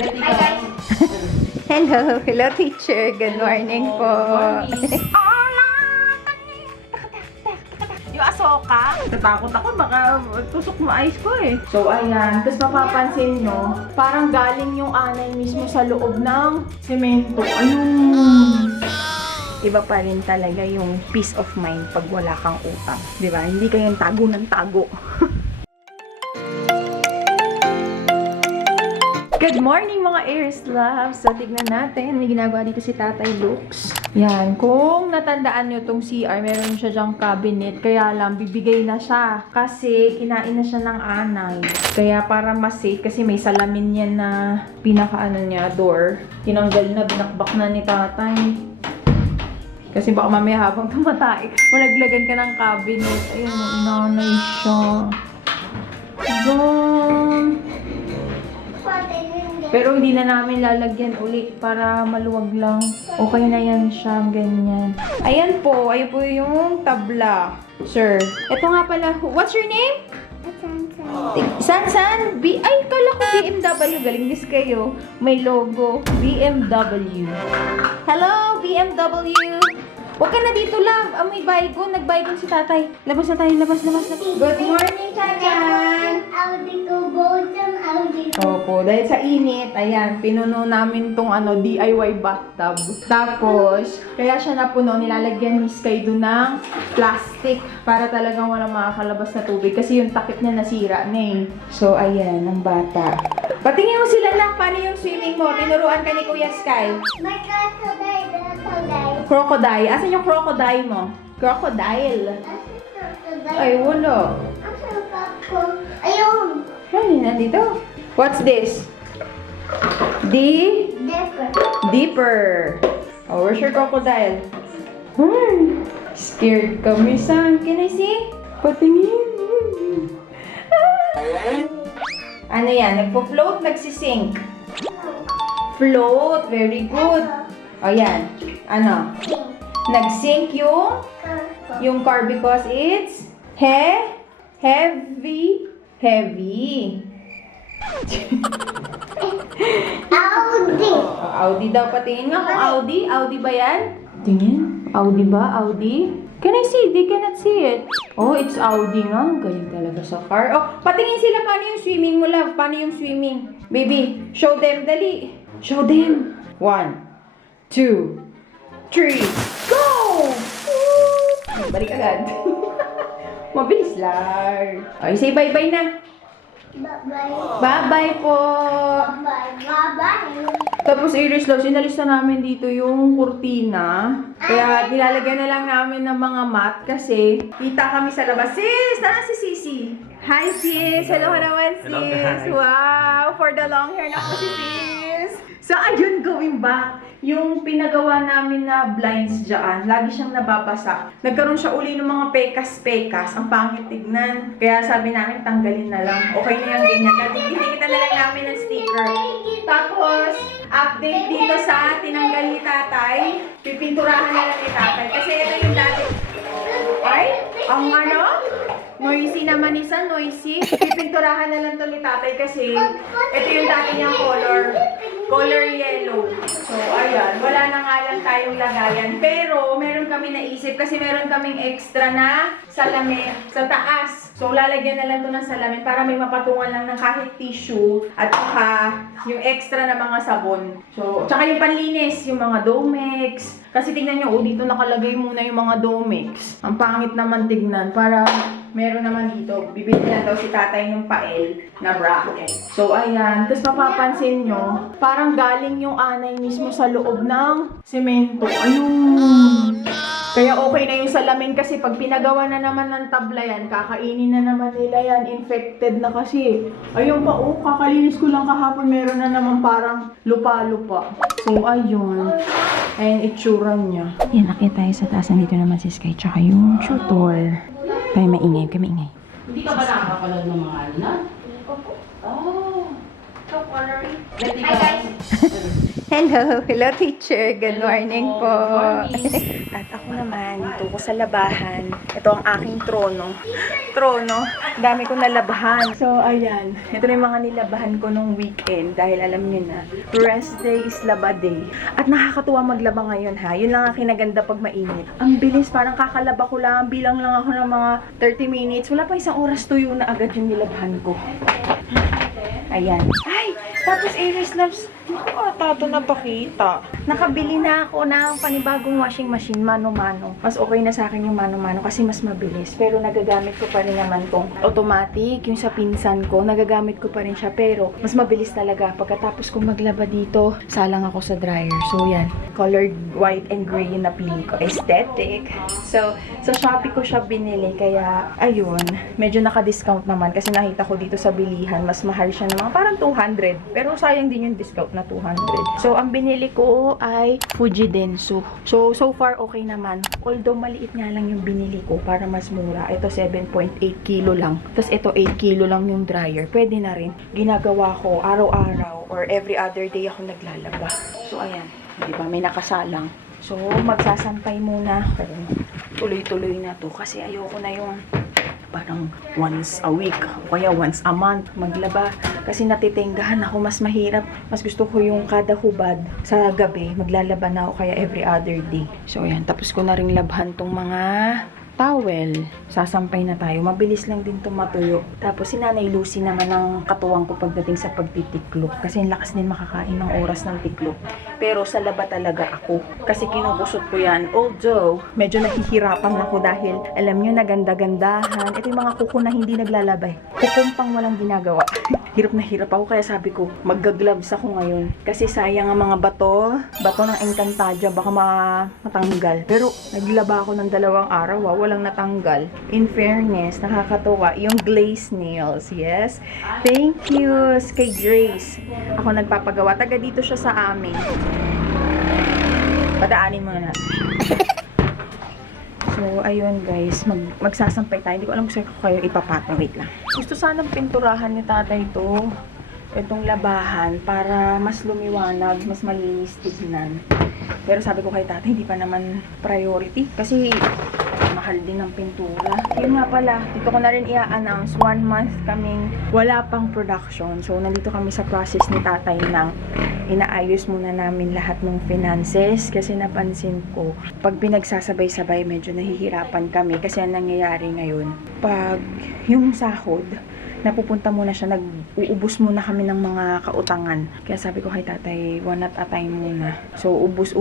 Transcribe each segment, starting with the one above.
Hi guys! Hello teacher. Good morning po. Yung asoka. Natakot ako, baka tusok mo eyes ko eh. So, ayan. Tapos mapapansin nyo, parang galing yung anay mismo sa loob ng semento. Ayun. Iba pa rin talaga yung peace of mind pag wala kang utang. Di ba? Hindi kayong tago ng tago. Good morning mga Aries Loves! So, tignan natin. May ginagawa dito si Tatay Lux. Yan. Kung natandaan nyo itong CR, meron siya dyang cabinet. Kaya lang, bibigay na siya. Kasi, kinain na siya ng anay. Kaya para mas safe, kasi may salamin yan na pinaka-ano niya, door. Tinanggal na, binakbak na ni Tatay. Kasi baka mamaya habang tumatay, malaglagan ka ng cabinet. Ayun, nanay siya. Doon. Pero hindi na namin lalagyan ulit para maluwag lang. Okay na yan siya, ganyan. Ayan po, ayun po yung tabla. Sir, ito nga pala. What's your name? Sansan? Ay, kala ko BMW. Galing dis kayo. May logo. BMW. Hello, BMW. Huwag ka na dito lang. May baygon. Nagbaygon si tatay. Labas na tayo. Labas. Good morning, Chanchan. Audi ko, bottom Audi ko. Opo, dahil sa init, ayan, pinuno namin tong DIY bathtub. Tapos, kaya siya napuno, nilalagyan ni Sky doon ng plastic para talagang walang makakalabas na tubig kasi yung takip niya nasira na eh. So, ayan, ang bata. Patingin mo sila na, paano yung swimming mo? Tinuruan ka ni Kuya Sky. May crocodile. Crocodile. Asan yung crocodile mo? Crocodile. Ay, wala. Asan ako? Ayun. Ay, nandito. What's this? Dipper. Dipper. Oh, where's your crocodile? Scared kami, son. Can I see? Patingin. Ano yan? Nagpo-float, nagsisink. Float. Very good. O, yan. Ano? Nag-sink yung car because it's heavy. Audi. Audi daw. Patingin nga kung Audi. Audi ba yan? Tingin. Audi ba? Audi? Can I see? They cannot see it. Oh, it's Audi nga. Galing talaga sa car. Oh, patingin sila paano yung swimming mo, love. Paano yung swimming? Baby, show them. Dali. Show them. 1, 2, 3, go! Balik agad. Mabilis lang. Okay, say bye-bye na. Bye-bye. Bye-bye po. Bye-bye. Tapos, Iris Love, sinalis na namin dito yung kurtina. Kaya, nilalagyan na lang namin ng mga mat kasi kita kami sa labas. Sis! Tara si Sisi. Hi, sis! Hello naman, sis! Wow! For the long hair na po si sis! So, ayun, going back. Yung pinagawa namin na blinds dyan, lagi siyang nababasa. Nagkaroon siya uli ng mga pekas-pekas. Ang pangit tignan. Kaya sabi namin, tanggalin na lang. Okay na yung ganyan. Dito na lang namin ng sticker. Tapos, update dito sa tinanggal ni tatay. Pipinturahan na lang ni tatay. Kasi ito yung dati. Ay, ang ano? Noisy naman isa, noisy. Pipinturahan na lang to ni tatay kasi ito yung dati niyang color yellow. So, ayan. Wala na nga lang tayong lagayan. Pero, meron kami naisip kasi meron kaming extra na salamin sa taas. So, lalagyan na lang to ng salamin para may mapatungan lang ng kahit tissue at saka yung extra na mga sabon. So, tsaka yung panlinis, yung mga Domex. Kasi tignan nyo, dito nakalagay muna yung mga Domex. Ang pangit naman tignan para meron naman dito. Bibili na daw si tatay ng pael na bracket. So, ayan. Tapos mapapansin nyo, parang galing yung anay mismo sa loob ng semento. Ayun. Kaya okay na yung salamin kasi pag pinagawa na naman ng tabla yan, kakainin na naman nila yan. Infected na kasi. Ayun pa, oh, kakalinis ko lang kahapon. Meron na naman parang lupa-lupa. So, ayun. Ayan, itsura niya. Yan, nakita tayo sa taas. Nandito naman si Sky, tsaka yung tutor. Kaya maingay, kami ingay. Hindi ka ba nakakapanood ng mga ano na? Oh. So coloring. Hi guys! Hello teacher. Good morning po. At ako naman, dito ko sa labahan. Ito ang aking trono. Dami ko nalabahan. So, ayan. Ito na yung mga nilabahan ko nung weekend. Dahil alam nyo na, rest day is laba day. At nakakatuwa maglaba ngayon ha. Yun lang ang kinaganda pag mainit. Ang bilis, parang kakalaba ko lang. Bilang lang ako ng mga 30 minutes. Wala pa isang oras tuyo na agad yung nilabahan ko. Ayan. Ay! Tapos Aries Loves, hindi ko ata ito napakita. Nakabili na ako ng panibagong washing machine, mano-mano. Mas okay na sa akin yung mano-mano kasi mas mabilis. Pero nagagamit ko pa rin naman tong automatic. Yung sa pinsan ko, nagagamit ko pa rin siya. Pero mas mabilis talaga. Pagkatapos kong maglaba dito, salang ako sa dryer. So yan, colored white and gray yung napili ko. Aesthetic. So, sa Shopee ko siya binili. Kaya, ayun, medyo naka-discount naman. Kasi nakita ko dito sa bilihan, mas mahal siya ng mga parang 200. Pero sayang din yung discount na 200. So, ang binili ko ay Fuji Denso. So far okay naman. Although maliit nga lang yung binili ko para mas mura. Ito 7.8 kilo lang. Tapos ito 8 kilo lang yung dryer. Pwede na rin. Ginagawa ko araw-araw or every other day ako naglalaba. So, ayan. Diba? May nakasalang. So, magsasampay muna ako. Tuloy-tuloy na to. Kasi ayoko na yung parang once a week o kaya once a month maglaba kasi natitenggahan ako, mas mahirap. Mas gusto ko yung kada hubad sa gabi maglalaba na ako kaya every other day. So ayan, tapos ko na ring labhan tong mga towel. Sasampay na tayo. Mabilis lang din ito matuyo. Tapos si Nanay Lucy naman ang katuwang ko pagdating sa pagtitiklop. Kasi ang lakas din makakain ng oras ng tiklop. Pero sa laba talaga ako. Kasi kinukusot ko yan. Although, medyo nahihirapan ako dahil alam nyo na ganda-gandahan. Ito yung mga kuko na hindi naglalabay. Kukumpang walang ginagawa. Hirap na hirap ako kaya sabi ko, magga-gloves ako ngayon. Kasi sayang ang mga bato ng Encantadia, baka matanggal. Pero naglaba ako ng 2 araw, walang natanggal. In fairness, nakakatuwa. Yung glaze nails, yes. Thank you kay Grace. Ako nagpapagawa. Taga dito siya sa amin. Padaanin mo na. So, ayun guys, magsasampay tayo. Hindi ko alam kung saan ko kayo ipapatong. Wait lang. Gusto sanang pinturahan ni tatay itong labahan para mas lumiwanag, mas malinis tignan. Pero sabi ko kay tatay, hindi pa naman priority kasi mahal din ang pintura. Yun nga pala, dito ko na rin i-announce 1 month kaming wala pang production. So, nandito kami sa process ni tatay ng inaayos muna namin lahat ng finances kasi napansin ko, pag pinagsasabay-sabay, medyo nahihirapan kami kasi ang nangyayari ngayon, pag yung sahod, napupunta muna siya, nag-uubos muna kami ng mga kautangan. Kaya sabi ko kay tatay, 1 at a time muna. So, ubos,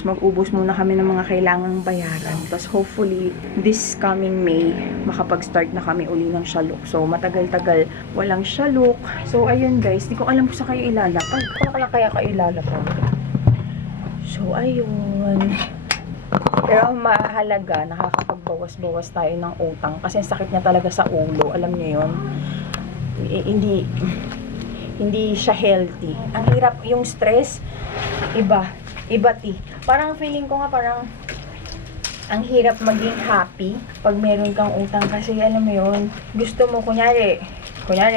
mag-ubos muna kami ng mga kailangang bayaran. Tapos, hopefully, this coming May, makapag-start na kami uli ng Shalok. So, matagal-tagal, walang Shalok. So, ayun guys, di ko alam kung sa kayo ilalapag. Kung lang kaya kayo ilalapag. So, ayun. Pero ang mahalaga, nakakapagbawas-bawas tayo ng utang. Kasi ang sakit niya talaga sa ulo. Alam niyo yun? Hindi siya healthy. Ang hirap, yung stress, iba ti. Parang feeling ko nga parang ang hirap maging happy pag meron kang utang. Kasi alam mo yun, gusto mo, kunyari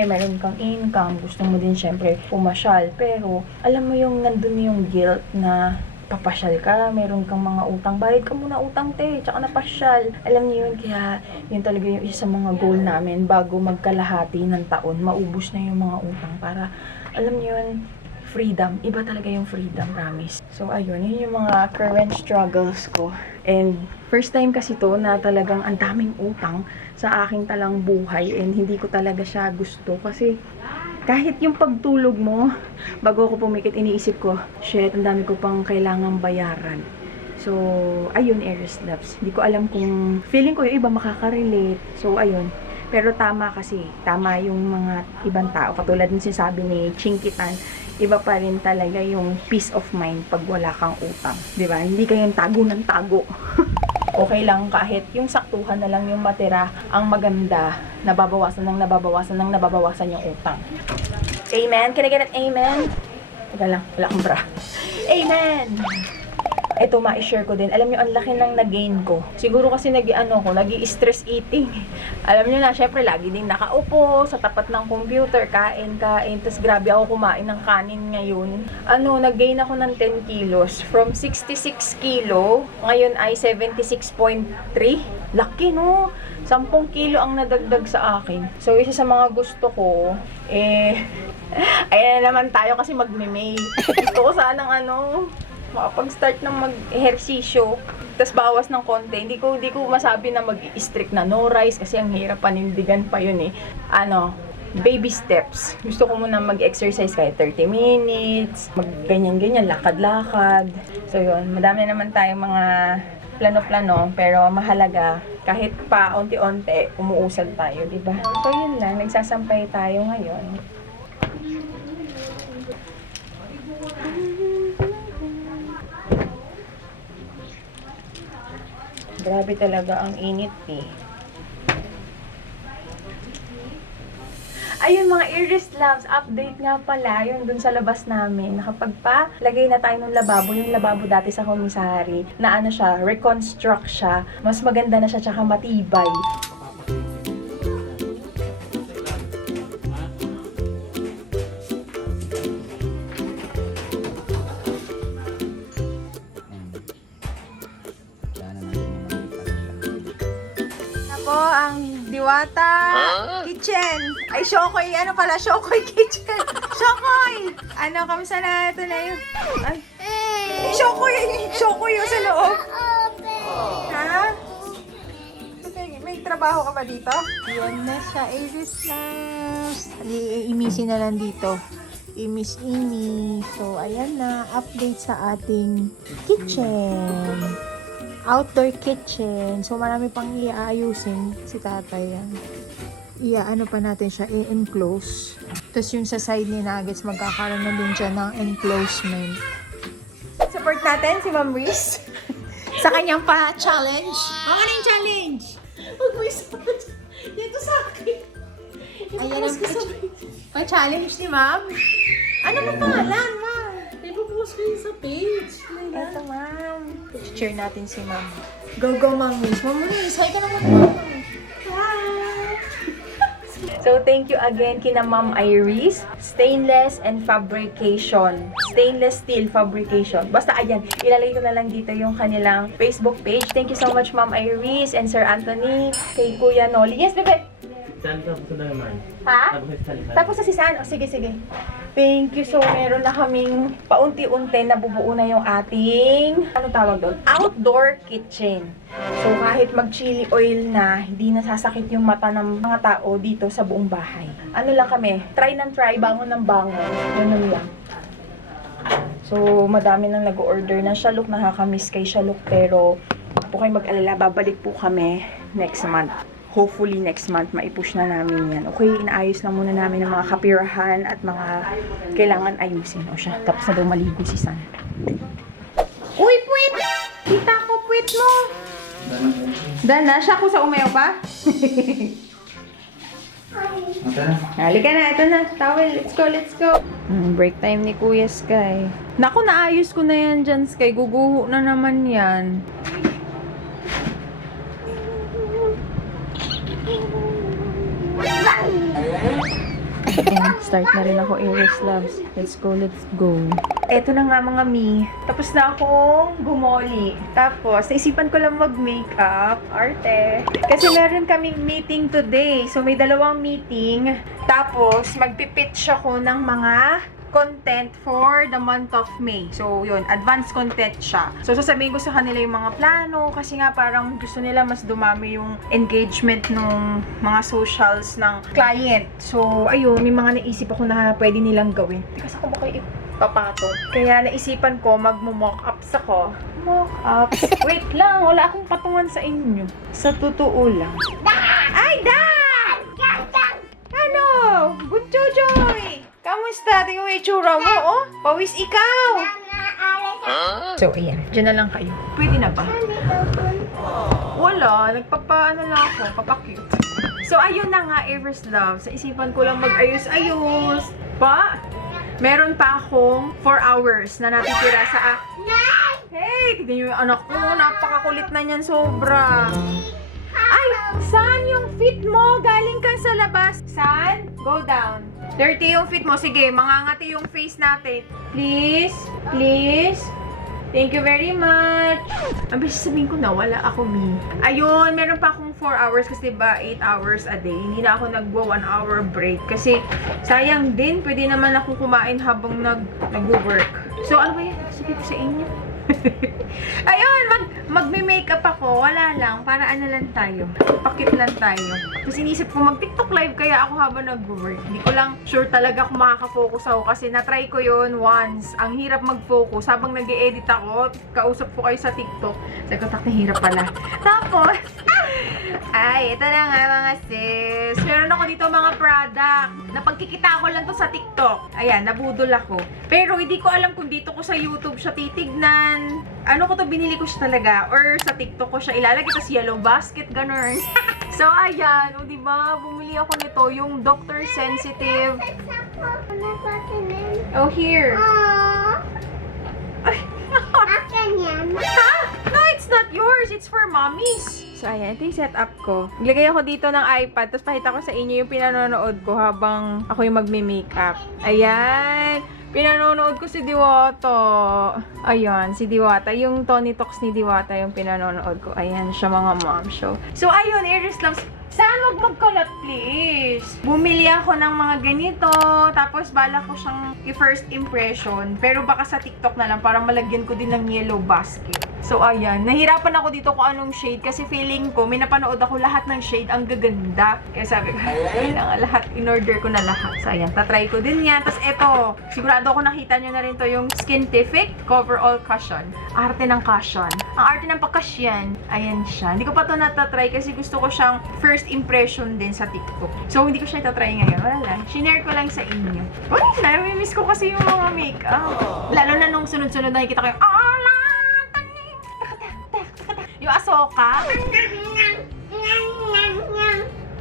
meron kang income, gusto mo din syempre pumasyal. Pero alam mo yung nandun yung guilt na papasyal ka, meron kang mga utang, bayad ka muna utang tsaka napasyal. Alam niyo yun, kaya yun talaga yung isa sa mga goal namin bago magkalahati ng taon, maubos na yung mga utang para, alam niyo yun, freedom. Iba talaga yung freedom, promise. So, ayun, yun yung mga current struggles ko. And, first time kasi to na talagang ang daming utang sa aking talang buhay and hindi ko talaga siya gusto kasi kahit yung pagtulog mo, bago ako pumikit, iniisip ko, shit, ang dami ko pang kailangang bayaran. So, ayun, Aries Loves. Hindi ko alam kung, feeling ko yung iba makaka-relate. So, ayun. Pero tama kasi, tama yung mga ibang tao. Katulad ng sinasabi ni Chinkitan, iba pa rin talaga yung peace of mind pag wala kang utang. Diba? Hindi kayong tago ng tago. Okay lang kahit yung saktuhan na lang yung matira, ang maganda, nababawasan yung utang. Amen? Can I get an amen? Teka lang, wala akong bra. Amen! Eto, ma-share ko din. Alam nyo, ang laki ng na-gain ko. Siguro kasi nag-stress eating. Alam nyo na, syempre, lagi din nakaupo sa tapat ng computer, kain. Tapos grabe ako kumain ng kanin ngayon. Nag-gain ako ng 10 kilos. From 66 kilo, ngayon ay 76.3. Laki, no? 10 kilo ang nadagdag sa akin. So, isa sa mga gusto ko, ayan na naman tayo kasi magme-May. Gusto ko sanang makapag-start ng mag-ehersisyo. Tapos bawas ng konti. Hindi ko masabi na mag-strict na no rice kasi ang hirap panindigan pa yun eh. Baby steps. Gusto ko muna mag-exercise kahit 30 minutes. Mag-ganyan-ganyan, lakad-lakad. So yun, madami naman tayong mga plano-plano, pero mahalaga kahit pa unti-unti umuusad tayo, di ba? So yun lang, nagsasampay tayo ngayon. Grabe talaga ang init eh. Ayun mga Iris Loves, update nga pala yun dun sa labas namin. Nakapagpa-lagay na tayo ng lababo. Yung lababo dati sa komisari na siya, reconstruct siya. Mas maganda na siya tsaka matibay. Po ang Diwata Kitchen. Ay, Shokoy. Shokoy Kitchen. Shokoy! Kamusta na? Ito na yun. Ay. Shokoy yung sa loob. Ha? May trabaho ka ba dito? Yan na siya. Iris Loves. Imisin na lang dito. Imis-ini. So, ayan na. Update sa ating kitchen. Outdoor kitchen. So, marami pang iaayusin si tatay yan. Pa natin siya, i-enclose. Tapos yung sa side ni Nuggets, magkakaroon na din siya ng enclosement. Support natin si Ma'am Reese sa kanyang pa-challenge. Ano yung challenge? Huwag mo isapot. Dito sa akin. Ayan ang pa-challenge ni Ma'am. Ano ang pangalan, Ma'am? Ipopost ko yun sa page. Ito, Ma'am. Cheer natin si Ma'am. Go, Ma'am Reese. Ma'am Reese, hi ka naman. So, thank you again kina Ma'am Iris. Stainless and fabrication. Stainless steel fabrication. Basta, ayan. Ilalagay ko na lang dito yung kanilang Facebook page. Thank you so much, Ma'am Iris and Sir Anthony. Kay Kuya Noli. Yes, bebe. Ha? Tapos sa sisan? Sige. Thank you. So, meron na kaming paunti-unti nabubuo na yung ating, tawag doon? Outdoor kitchen. So, kahit mag-chili oil na, hindi nasasakit yung mata ng mga tao dito sa buong bahay. Lang kami, try ng try, bangon ng bangon. Ganun lang. So, madami nang nag-order ng Shaluk. Nakakamiss kay Shaluk. Pero, huwag po kayo mag-alala, babalik po kami next month. Hopefully, next month, maipush na namin yan. Okay, inaayos lang muna namin ng mga kapirahan at mga kailangan ayusin. O siya, tapos na daw maligo si San. Uy, puwit! Kita ko, puwit mo! Dana, siya ko sa umayaw pa? Halika na, ito na. Towel, let's go. Break time ni Kuya Sky. Naku, naayos ko na yan dyan, Sky. Guguho na naman yan. Start na rin ako, Iris Loves. Let's go. Eto na nga mga mi. Tapos na akong gumoli. Tapos, naisipan ko lang mag-makeup. Arte. Kasi meron kaming meeting today. So, may 2 meeting. Tapos, magpipitch ako ng mga content for the month of May. So, yun. Advanced content siya. So, sasabihin ko sa kanila yung mga plano kasi nga parang gusto nila mas dumami yung engagement ng mga socials ng client. So, ayun. May mga naisip ako na pwede nilang gawin. Kasi ako ba kayo ipapatong? Kaya naisipan ko mag-mock-ups ako. Mock-ups? Wait lang. Wala akong patungan sa inyo. Sa totoo lang. Ay, Dad! Ano? Bunchojoy! Kamusta? Tingnan mo yung itsura mo, oh. Pawis ikaw. So, ayan. Diyan na lang kayo. Pwede na ba? Wala. Nagpapaano lang ako. Papakute. So, ayun na nga, Iris Loves. Sa isipan ko lang mag-ayos-ayos. Pa? Meron pa akong 4 hours na natitira sa Hey, tignan niyo yung anak ko. Napakakulit na niyan sobra. Ay, San, yung feet mo. Galing ka sa labas. San, go down. Dirty yung feet mo. Sige, mangangati yung face natin. Please, please. Thank you very much. Ang beses sabihin ko na, wala ako, Mi. Ayun, meron pa akong 4 hours kasi diba 8 hours a day. Hindi na ako nagwa 1 hour break. Kasi sayang din, pwede naman ako kumain habang nag-work. So, ano ba yan? Sabi ko sa inyo. Ayun, magme-makeup ako. Wala lang. Para ano lang tayo. Pakit lang tayo. Tapos inisip ko mag-TikTok live kaya ako habang nag-work. Hindi ko lang sure talaga kung makaka-focus ako kasi na-try ko yon once. Ang hirap mag-focus. Habang nag-e-edit ako, kausap ko kayo sa TikTok. Sabi ko, hirap pala. Tapos, ay, ito na nga mga sis. Meron ako dito mga product. Napagkikita ko lang to sa TikTok. Ayan, nabudol ako. Pero hindi ko alam kung dito ko sa YouTube siya titignan. Ano ko to, binili ko siya talaga. Or sa TikTok ko siya ilalagay. Tapos yellow basket, ganun. So, ayan. O, diba? Bumili ako nito. Yung Dr. Sensitive. Oh, here. Akin yan. Ha? No, it's not yours. It's for mommies. So, ayan. Ito yung setup ko. Naglagay ako dito ng iPad. Tapos pakita ko sa inyo yung pinanonood ko habang ako yung magme-makeup. Ayan. Pinanonood ko si Diwata. Ayan, si Diwata. Yung Tony Talks ni Diwata yung pinanonood ko. Ayan siya mga mom show. So, ayun, Aries Loves. Saan wag magkalat, please? Bumili ako ng mga ganito. Tapos, bala ko siyang i-first impression. Pero baka sa TikTok na lang para malagyan ko din ng yellow basket. So, ayan. Nahirapan ako dito kung anong shade. Kasi feeling ko, may napanood ako lahat ng shade. Ang gaganda. Kaya sabi ko, kailangan lahat. In-order ko na lahat. So, ayan. Tatry ko din yan. Tapos, eto. Sigurado ako nakita nyo na rin to yung Skintific Cover All Cushion. Arte ng cushion. Ang arte ng pa-cushion. Ayan siya. Hindi ko pa to natatry kasi gusto ko siyang first impression din sa TikTok. So, hindi ko siya itatry ngayon. Wala lang. Shinare ko lang sa inyo. Uy, nami-miss ko kasi yung mga makeup. Lalo na nung sunod-sunod nakikita ko yung yung Ahsoka.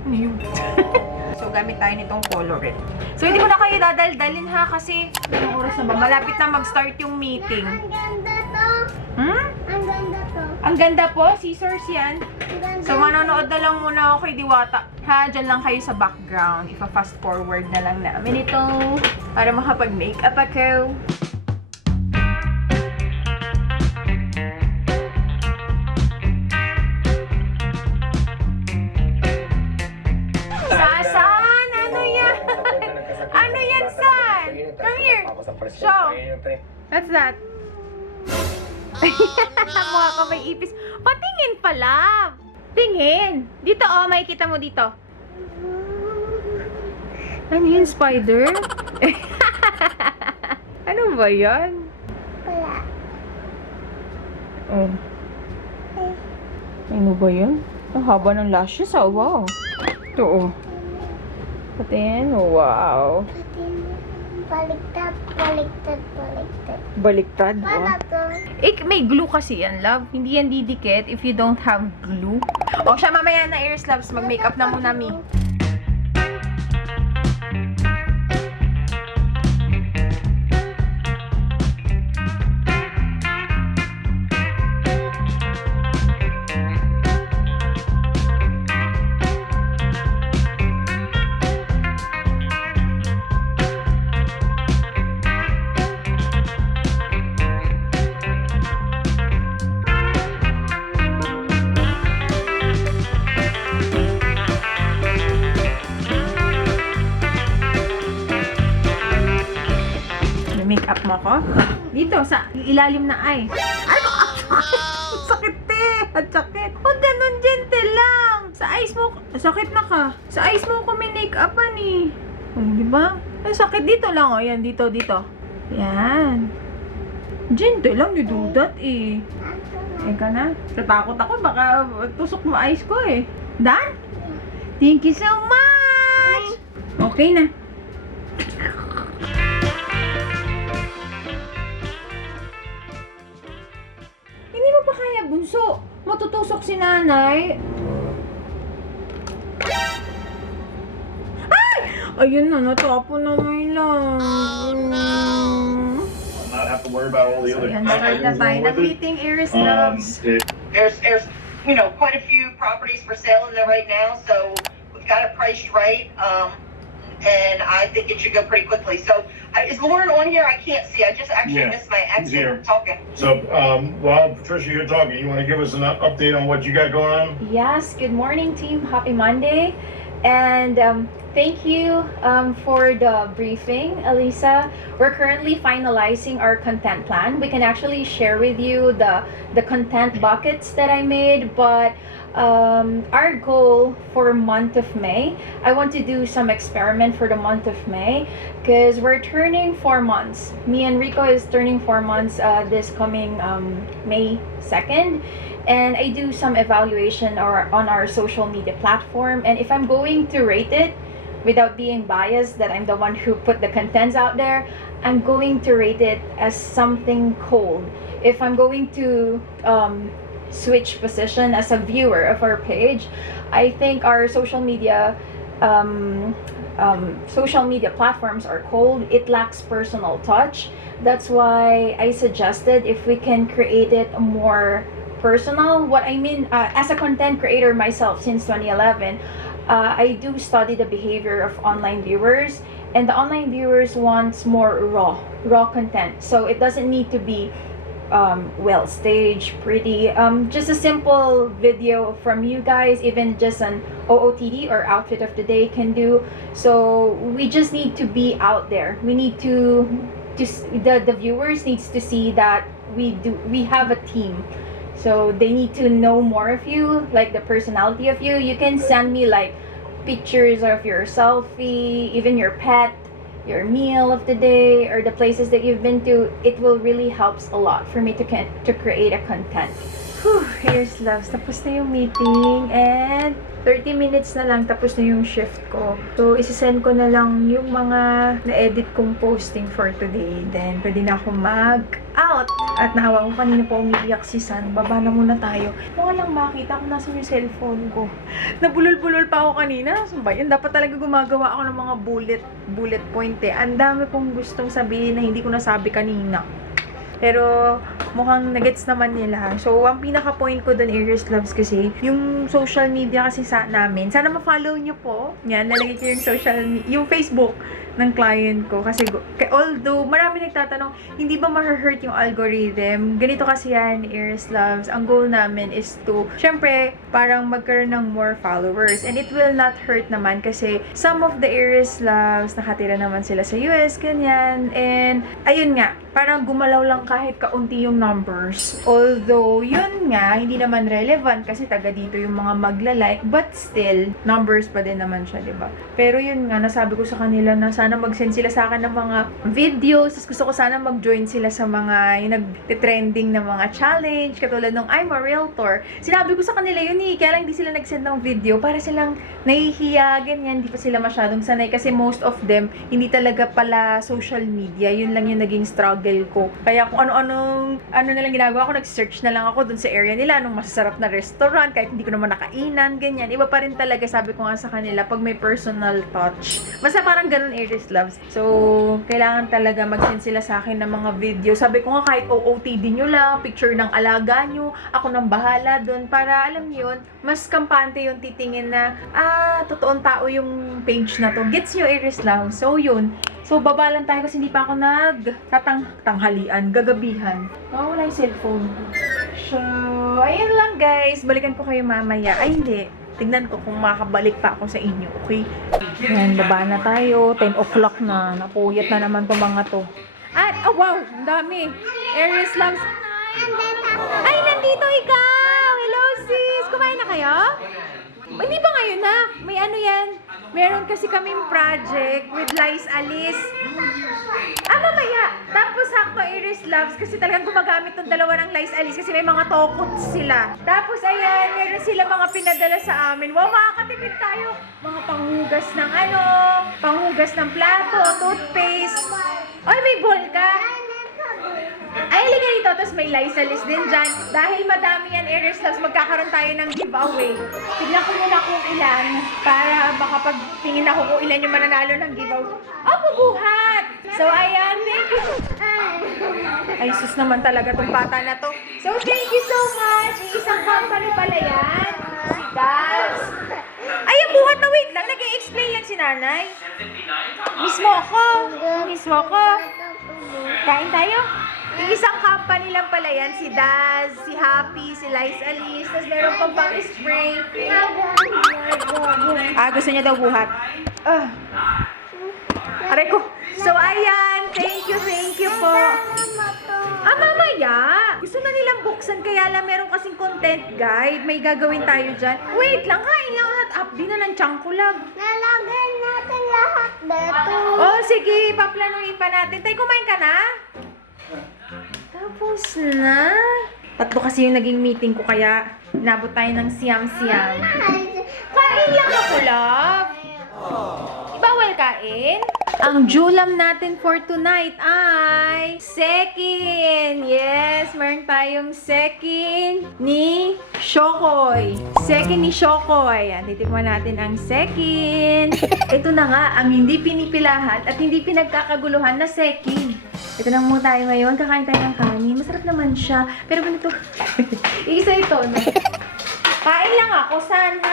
Ano yun? So, gamit tayo nitong colorant. So, hindi ko na kayo dadaldalin ha kasi anong oras na ba? Malapit na mag-start yung meeting. Ang ganda to. Hmm? Ang ganda to. Ang ganda po. Scissors yan. Ang ganda. So, manonood na lang muna ako kay Diwata. Ha, dyan lang kayo sa background. Ipa-fast forward na lang namin ito para makapag-makeup ako. San? Ano yan? Ano yan, San? Come here. Show. What's that? Mukha ka may ipis. Patingin pala. Tingin. Dito, oh. Makikita mo dito. Ano yun, spider? Ano ba yan? Wala. Oh. Ano ba yan? Ang haba ng lashes, ah. Wow. Ito, oh. Patingin. Wow. Baliktad, baliktad, baliktad. Baliktad, Paano wow. to? May glue kasi yan, love. Hindi yan didikit if you don't have glue. O siya, mamaya na, Aries Loves. Mag-makeup na muna, Mi. Makeup mo ko? Dito, sa ilalim na ay. Ano? Sakit eh! At sakit. Huwag ganun, gentle lang. Sa eyes mo, sakit na ka. Sa eyes mo ko may make-upan eh. Oh, di ba? Ay, sakit dito lang oh. Yan, dito, dito. Yan. Gentle lang, you do that eh. Eka na. Natakot ako, baka tusok mo eyes ko eh. Done? Thank you so much! Okay na. Hindi mo pa kaya, bunso. Matutusok si nanay. Ay! Ayun na, natapon na may lang. worry about all the So other yan, start na tayo ng meeting, Iris Loves. There's quite a few properties for sale in there right now, so we've got it priced right, and I think it should go pretty quickly. So is Lauren on here? I can't see. I just actually Yeah, missed my he's here. exit talking. So, while Patricia, you're talking, you want to give us an update on what you got going on? Yes, good morning team. Happy Monday. And thank you for the briefing, Elisa. We're currently finalizing our content plan. We can actually share with you the content buckets that I made, but our goal for month of May, I want to do some experiment for the month of May because we're turning 4 months. Me and Rico is turning 4 months this coming May 2nd. And I do some evaluation on our social media platform, and if I'm going to rate it without being biased that I'm the one who put the contents out there, I'm going to rate it as something cold. If I'm going to switch position as a viewer of our page, I think our social media platforms are cold. It lacks personal touch. That's why I suggested if we can create it more personal. What I mean, as a content creator myself since 2011, I do study the behavior of online viewers, and the online viewers wants more raw content. So it doesn't need to be well staged, pretty. Just a simple video from you guys, even just an OOTD or outfit of the day can do. So we just need to be out there. We need to the viewers needs to see that we have a team. So they need to know more of you, like the personality of you. You can send me like pictures of your selfie, even your pet, your meal of the day, or the places that you've been to. It will really helps a lot for me to create a content. Whew, here's loves. Tapos na yung meeting and 30 minutes na lang tapos na yung shift ko. So, isisend ko na lang yung mga na-edit kong posting for today. Then, pwede na ako mag-out. At nahawa ko kanina po umiiyak si San. Baba na muna tayo. Kung lang makita kung nasa yung cellphone ko. Nabulol-bulol pa ako kanina. So, ba yun? Dapat talaga gumagawa ako ng mga bullet point eh. Ang dami kong gustong sabihin na hindi ko nasabi kanina. Pero, mukhang nagets naman nila. So, ang pinaka-point ko dun, Iris Loves, kasi, yung social media kasi namin, sana ma-follow nyo po. Yan, nalagay ko yung Facebook ng client ko. Kasi, although, marami nagtatanong, hindi ba ma-hurt yung algorithm? Ganito kasi yan, Iris Loves. Ang goal namin is to, syempre, parang magkaroon ng more followers. And it will not hurt naman kasi some of the Iris Loves, nakatira naman sila sa US, ganyan. And, ayun nga, parang gumalaw lang kahit kaunti yung numbers. Although, yun nga, hindi naman relevant kasi taga dito yung mga magla-like, but still, numbers pa din naman siya, diba? Pero yun nga, nasabi ko sa kanila na sana mag-send sila sa akin ng mga videos. Tapos gusto ko sana mag-join sila sa mga yung nag-trending na mga challenge, katulad ng I'm a Realtor. Sinabi ko sa kanila yun kaya lang hindi sila nag-send ng video para silang nahihiya, ganyan, hindi pa sila masyadong sanay kasi most of them, hindi talaga pala social media. Yun lang yung naging struggle ko. Kaya kung ano na lang ginagawa ko, nag-search na lang ako dun sa area nila, anong masasarap na restaurant, kahit hindi ko naman nakainan, ganyan. Iba pa rin talaga, sabi ko nga sa kanila, pag may personal touch. Basta parang ganun, Iris Loves. So, kailangan talaga mag-send sila sa akin ng mga video. Sabi ko nga, kahit OOTD nyo lang, picture ng alaga nyo, ako nang bahala dun, para alam nyo yun, mas kampante yung titingin na, totoong tao yung page na to. Gets nyo, Iris Loves. So, yun. So, baba lang tayo kasi hindi pa ako nagtatanghalian, gagabihan. Wala yung cellphone. So, ayun lang guys. Balikan ko kayo mamaya. Ay, hindi. Tignan ko kung makakabalik pa ako sa inyo, okay? Ayan, baba na tayo. 10 o'clock na. Napuyat na naman itong mga to. At, oh wow, ang dami. Aries Loves. Ay, nandito ikaw! Hello sis! Kumain na kayo? Hindi ba ngayon na? May ano yan? Meron kasi kaming project with Lice Alice. Mamaya. Tapos ako, Iris Loves, kasi talagang gumagamit ng dalawa ng Lice Alice kasi may mga tokots sila. Tapos ayan, meron sila mga pinadala sa amin. Wow, makakatipid tayo. Mga panghugas ng panghugas ng plato, toothpaste. Ay, may bowl ka. Ay, halika dito. Tapos may Lice Alice din dyan. Dahil madami yan, Iris Loves, magkakaroon tayo ng giveaway. Tignan ko muna kung ilan para baka pag tingin ako kung ilan yung mananalo ng giveaway. Oh, bubuhat! So, ayan. Thank you. Ay, sus naman talaga tong bata na to. So, thank you so much. Isang company pala yan. Si Daz. Ay, ang buhat na wait lang. Nag-i-explain lang si nanay. Mismo ako. Mismo ako. Kain tayo? Yung isang company lang pala yan. Si Daz, si Happy, si Liza Alice. Tapos meron pang pang-spray. Gusto niya daw buhat. Aray ko. So, ayan. Thank you po. Mamaya. Gusto na nilang buksan, kaya lang meron kasing content guide. May gagawin tayo dyan. Wait lang, kain lang at updi na ng changkulag. Nalagay natin lahat dito. Oh, sige. Paplanuhin pa natin. Tay, kumain ka na? Tapos na. Tatlo kasi yung naging meeting ko, kaya nabot tayo ng siyam-siyam. Kain lang ako, love. Bawal kain? Ang julam natin for tonight ay sekin. Yes, meron tayong sekin ni Shokoy. Sekin ni Shokoy. Ayan, titikman natin ang sekin. Ito na nga, ang hindi pinipilahan at hindi pinagkakaguluhan na sekin. Ito na muna tayo ngayon. Kakain tayo ng kanin. Masarap naman siya. Pero ganito, isa ito, no? Kain lang ako, sana.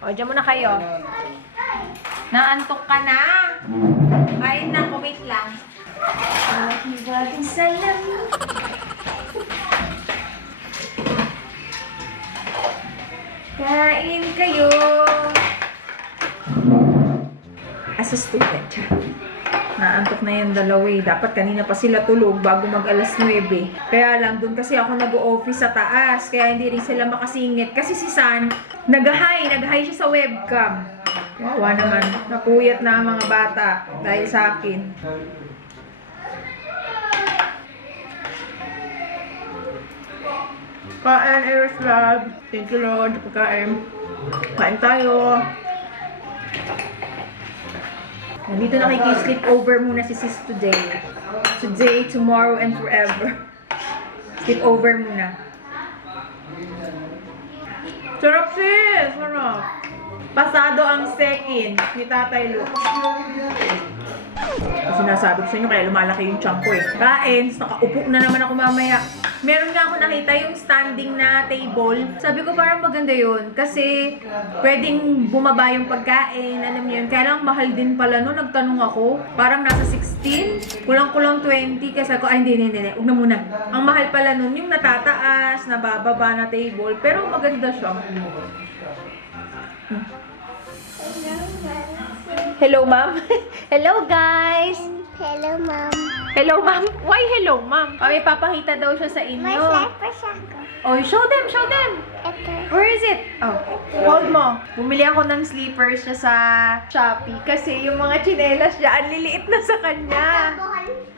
O, dyan muna kayo. Naantok ka na? Kain na ako, wait lang. Wag-wag salam. Kain kayo. As a student. Naantok na yung dalawa eh. Dapat kanina pa sila tulog bago mag alas 9. Kaya lang, doon kasi ako nag-o-office sa taas. Kaya hindi rin sila makasingit. Kasi si San, nag-hi siya sa webcam. Wawa naman. Napuyat na ang mga bata dahil sa akin. Kain, Earth Lab. Thank you, Lord. Pagkain. Kain tayo. Nandito nakikisleep over muna si sis today. Today, tomorrow, and forever. Sleep over muna. Sarap sis! Sarap! Pasado ang second ni Tatay Luke. Sinasabi ko sa inyo, kaya lumalaki yung tiyan ko eh. Kain, nakaupo na naman ako mamaya. Meron nga ako nakita yung standing na table. Sabi ko parang maganda yun. Kasi pwedeng bumaba yung pagkain. Alam niyo yun. Kaya lang mahal din pala no. Nagtanong ako. Parang nasa 16. Kulang-kulang 20. Kasi ako, ay hindi. Huwag na muna. Ang mahal pala nun yung natataas, nabababa na table. Pero maganda siya. Hello, ma'am. Hello, guys. Hello, Mom. Hello, ma'am. Why hello, ma'am? May papakita daw siya sa inyo. May slippers ako. Oh, show them, show them. Ito. Where is it? Oh, hold mo. Bumili ako ng sleepers niya sa Shopee kasi yung mga tsinelas niya, ang liliit na sa kanya.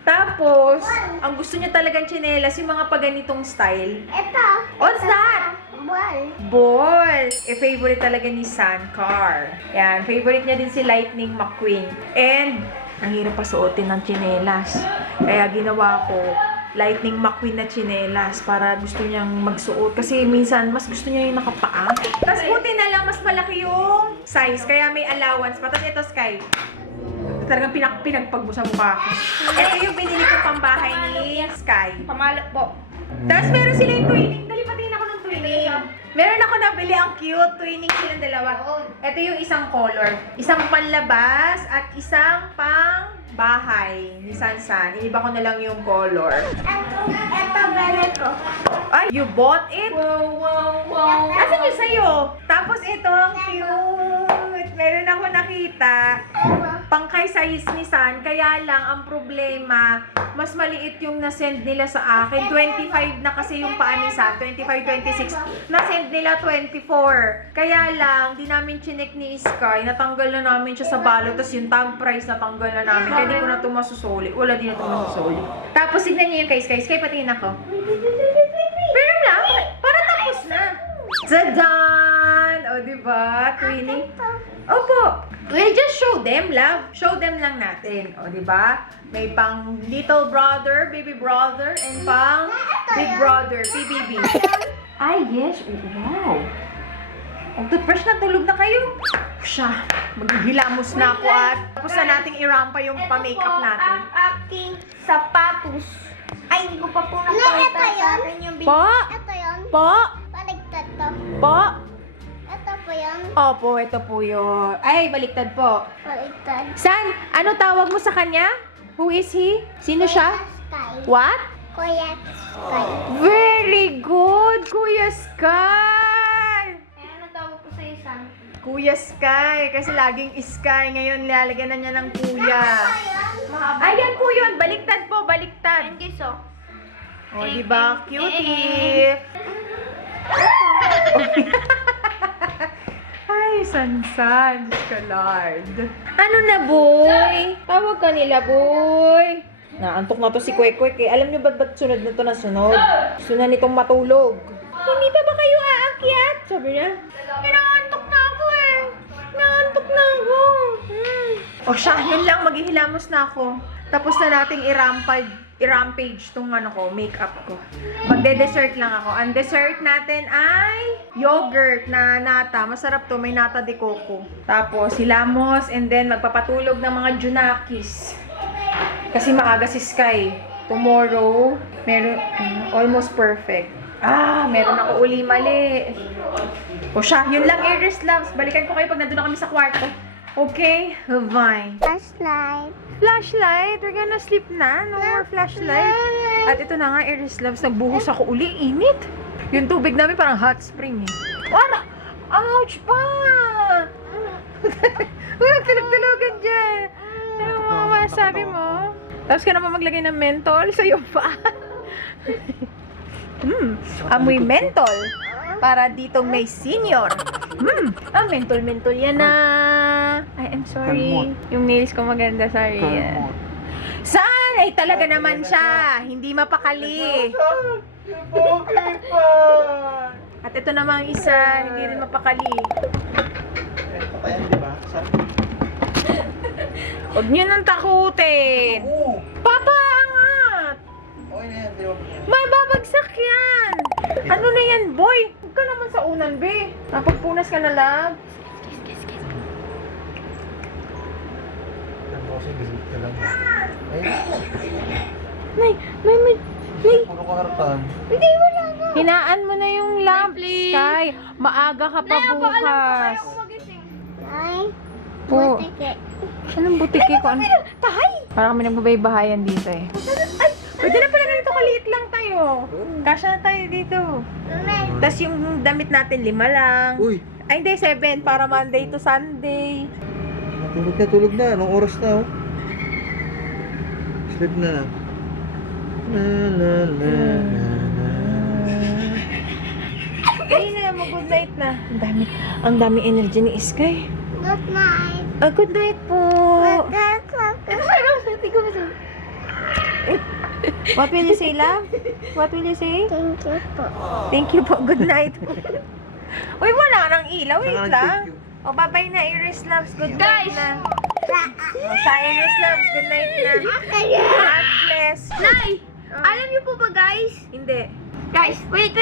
Tapos, ang gusto niya talagang tsinelas, yung mga paganitong style. Ito. What's that? Ball. Ball! Favorite talaga ni Sankar. Yan, favorite niya din si Lightning McQueen. And, ang hirap pa suotin ng tsinelas. Kaya ginawa ko, Lightning McQueen na tsinelas para gusto niyang magsuot. Kasi minsan, mas gusto niya yung nakapaa. Tapos buti na lang, mas malaki yung size. Kaya may allowance pa. Tapos ito, Sky. Talagang pinagpag mo sa mukha ko. Ito yung binili ko pambahay ni Sky. Pamalak po. Tapos meron sila yung twinning. Dali patingin ako ng twinning. Meron ako nabili ang cute. Twinning silang dalawa. Ito yung isang color. Isang panlabas at isang pang bahay ni Sansan. Iniba ko na lang yung color. Ito ganito. Ay, you bought it? Wow. Asan yung sa'yo? Tapos ito ang cute. Meron ako nakita. Pangkay size ni San. Kaya lang, ang problema, mas maliit yung nasend nila sa akin. 25 na kasi yung paa ni San. 25, 26. Nasend nila 24. Kaya lang, di namin chinek ni Sky. Natanggal na namin siya sa balot. Tapos yung tag price natanggal na namin. Kaya di ko na ito masusuli. Wala din na ito masusuli. Tapos, signan niyo yung kay Sky. Sky, patingin ako. Pero lang, para tapos na. Tadan! O, diba? Twinning. Opo. We'll just show them, love. Show them lang natin. O, diba? May pang little brother, baby brother, and pang big brother, BBB. Ay, yes. Wow. Ang toothbrush na, tulog na kayo. Siya. Maghihilamos na ako at tapos na nating irampa yung pa-makeup natin. Ang aking sapatos. Ay, Ay, hindi ko pa po napakita sa akin yung video. Po? Ito yun. Po? Baligtad to. Po? Ito po yun. Opo, ito po yun. Ay, baliktad po. Baligtad. San? Ano tawag mo sa kanya? Who is he? Sino siya? Sky. What? Kuya Sky. Very good, Kuya Sky! Ano tawag ko sa isang? Kuya Sky, kasi laging Sky. Ngayon, lalagyan na niya ng Kuya. Ayan po yun, baliktad po, baliktad. And gusto. O, diba? Cutie! Ay, Sansan, Lord. Ano na, boy? Tawag ka nila, boy. Naantok na to si Kwek-Kwek eh. Alam niyo ba't sunod na to na sunod? Gusto na nitong matulog. Hindi pa ba kayo aakyat? Sabi niya. Naantok na ako eh. Naantok na ako. O siya, yun lang. Maghihilamos na ako. Tapos na nating i-rampage tong ano ko, makeup ko. Magde-dessert lang ako. Ang dessert natin ay yogurt na nata. Masarap to. May nata de coco. Tapos hilamos and then magpapatulog ng mga junakis. Kasi maaga si Sky. Tomorrow, meron, almost perfect. Meron ako uli mali. O siya, yun lang, Iris Loves. Balikan ko kayo pag nandun na kami sa kwarto. Okay? Bye. Flashlight. Flashlight? We're gonna sleep na. No more flashlight. At ito na nga, Iris Loves. Nagbuhos ako uli. Init. Yung tubig namin parang hot spring eh. Wala! Ouch pa! Walang tulog-tulogan dyan. Ano mo masabi mo? Tapos ka naman maglagay ng mentol sa iyong paa. Amoy mentol. Para dito may senior. Mentol yan na. I'm sorry. Yung nails ko maganda, sorry. Saan? Ay, talaga naman siya. Hindi mapakali. At ito naman isa, hindi rin mapakali. Huwag niyo nang takutin. Papa, angat! May babagsak yan. Ano na yan, boy? Huwag ka naman sa unan, be. Napagpunas ka na lang. Nay. Puro kaharatan. Hindi, wala na. Hinaan mo na yung lamp, Sky. Maaga ka pa bukas. Ay, Po. butike. Anong butiki ko? Tahay! Parang kami nagbabaybahayan dito eh. Ay! Pwede na pala ganito kaliit lang tayo. Kasya na tayo dito. Tapos yung damit natin 5 lang. Uy, Ay hindi, 7 para Monday to Sunday. tulog na. Anong oras na, oh? Sleep na. La la la la la. Ay na, mag-good night na. Ang dami energy ni Sky. Good night. Good night po. What will you say, love? What will you say? Thank you po. Thank you po. Good night. Uy, wala nang ilaw. Wait Saan lang. nag-thank you? O, bye-bye na, Iris Loves. Good night na. O, sa Iris Loves, good night na. God bless. Nay! Alam niyo po ba, guys? Hindi. Guys, wait.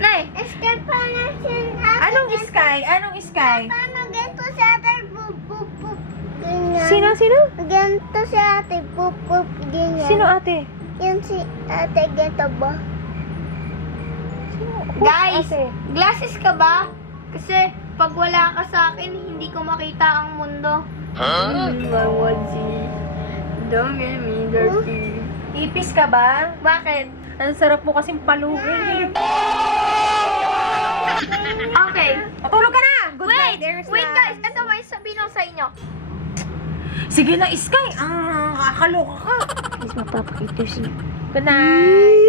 Nay! Escape pa na siya. Anong Sky? Anong Sky? Paano ganito si ate? Boop, boop, boop. Ganyan. Sino? Ganito si ate. Boop, boop. Ganyan. Sino ate? Yan si ate. Ganito ba? Guys, Glasses ka ba? Kasi pag wala ka sa akin, hindi ko makita ang mundo. Don't get me dirty. ipis ka ba? Bakit? Ang sarap mo kasing palugin. Okay. Matulog ka na! Good night, Iris Wait Loves. guys, ito may sabihin ko sa inyo. Sige na, Sky. Kakaloka ka. Please, magpapakita siya. Good night.